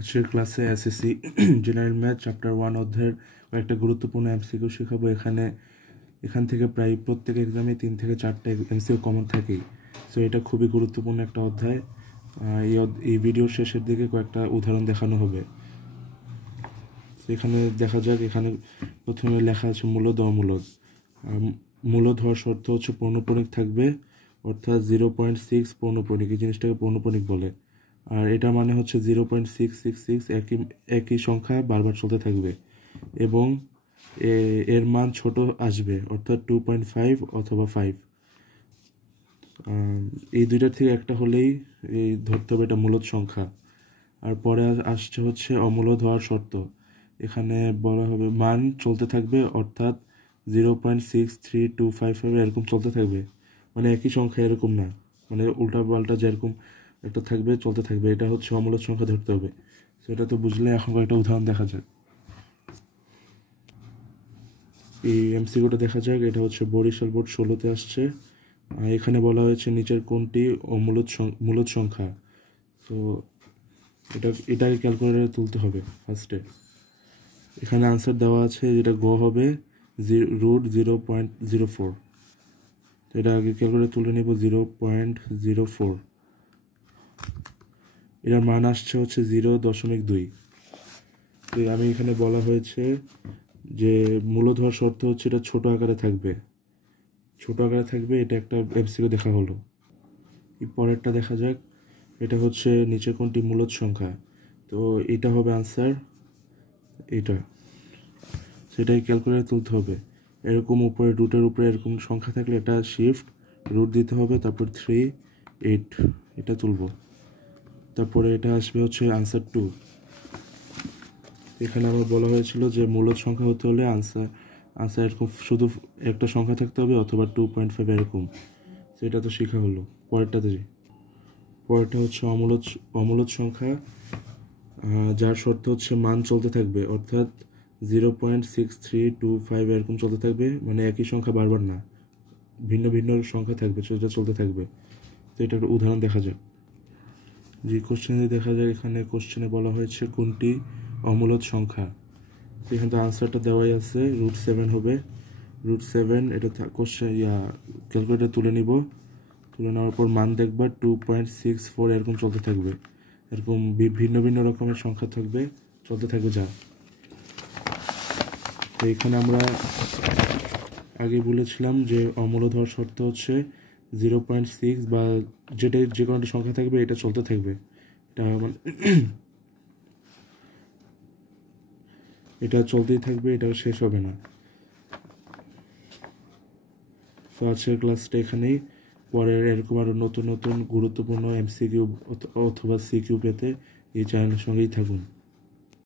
আজকের ক্লাসে SSC general math chapter 1 অধ্যায়ের কয়েকটা গুরুত্বপূর্ণ এমসিকিউ শেখাবো। এখান থেকে প্রায় প্রত্যেক এক্সামে 3 থেকে 4টা এমসিকিউ কমন থাকেই। সো এটা খুবই গুরুত্বপূর্ণ একটা অধ্যায়। এই ভিডিওর শেষের দিকে কয়েকটা উদাহরণ দেখানো হবে। এখানে দেখা যাক, এখানে প্রথমে লেখা আছে মূলদ অমূলদ। মূলদ হওয়ার শর্ত হচ্ছে পৌনঃপুনিক থাকবে, অর্থাৎ 0.6 পৌনঃপুনিক। এই জিনিসটাকে পৌনঃপুনিক বলে। আর এটা মানে হচ্ছে 0.666 একই সংখ্যা বারবার চলতে থাকবে এবং এর মান ছোট আসবে, অর্থাৎ 2.5 অথবা 5। এই দুইটার থেকে একটা হলেই ধরতে হবে এটা মূলদ সংখ্যা। আর পরে আসছে হচ্ছে অমূলদ হওয়ার শর্ত। এখানে বলা হবে মান চলতে থাকবে, অর্থাৎ 0.63255 এরকম চলতে থাকবে, মানে একই সংখ্যা এরকম না, মানে উল্টা পাল্টা যেরকম একটা থাকবে চলতে থাকবে। এটা হচ্ছে অমূলদ সংখ্যা ধরতে হবে। সেটা তো বুঝলে, এখন কয়েকটা উদাহরণ দেখা যাক। এই এমসিকিউটা দেখা যাক। এটা হচ্ছে বরিশাল বোর্ড 16তে আসছে। এখানে বলা হয়েছে নিচের কোনটি মূলদ সংখ্যা। তো এটাকে ক্যালকুলেটরে তুলতে হবে ফার্স্টে। এখানে আনসার দেওয়া আছে, যেটা গ হবে √0.04। তো এটা আগে ক্যালকুলেটরে তুলে নিব 0.04। এটার মান আসছে হচ্ছে 0.2। তো আমি এখানে বলা হয়েছে যে মূলদ হওয়ার শর্ত হচ্ছে এটা ছোট আকারে থাকবে। এটা একটা এমসিকিউ দেখা হলো। পরেরটা দেখা যাক। এটা হচ্ছে নিচে কোনটি মূলদ সংখ্যা। তো এটা হবে আনসার, এটা সেটাই ক্যালকুলেটরে তুলতে হবে। এরকম উপরে রুটের উপরে এরকম সংখ্যা থাকলে এটা শিফট রুট দিতে হবে, তারপর 3, 8 এটা তুলব। তারপরে এটা আসবে হচ্ছে আনসার 2। এখানে আমার বলা হয়েছিল যে মূলদ সংখ্যা হতে হলে আনসার এরকম শুধু একটা সংখ্যা থাকতে হবে অথবা 2.5 এরকম। সেটা তো শেখা হলো। পরেরটা হচ্ছে অমূলদ সংখ্যা, যার শর্ত হচ্ছে মান চলতে থাকবে, অর্থাৎ 0.6325 এরকম চলতে থাকবে, মানে একই সংখ্যা বারবার না, ভিন্ন ভিন্ন সংখ্যা থাকবে, সেটা চলতে থাকবে। তো এটার উদাহরণ দেখা যাক। যে কোশ্চেনে দেখা যায়, এখানে কোশ্চেনে বলা হয়েছে কোনটি অমূলদ সংখ্যা। এখানে তো আনসারটা দেওয়াই আছে, √7 হবে। √7 এটা কোশ্চেন ক্যালকুলেটর তুলে নেওয়ার পর মান দেখবা 2.64 এরকম চলতে থাকবে। এরকম ভিন্ন ভিন্ন রকমের সংখ্যা থাকবে, চলতে থাকবে যা। তো এখানে আমরা আগে বলেছিলাম যে অমূলদ হওয়ার শর্ত হচ্ছে 0.6 বা যে কোনো একটা সংখ্যা থাকবে, এটা চলতে থাকবে। এটা মানে এটা চলতেই থাকবে, এটা শেষ হবে না। তো আজকের ক্লাসটা এখানেই। পরের এরকম আরও নতুন নতুন গুরুত্বপূর্ণ এমসিকিউ অথবা সিকিউ পেতে এই চ্যানেলের সঙ্গেই থাকুন।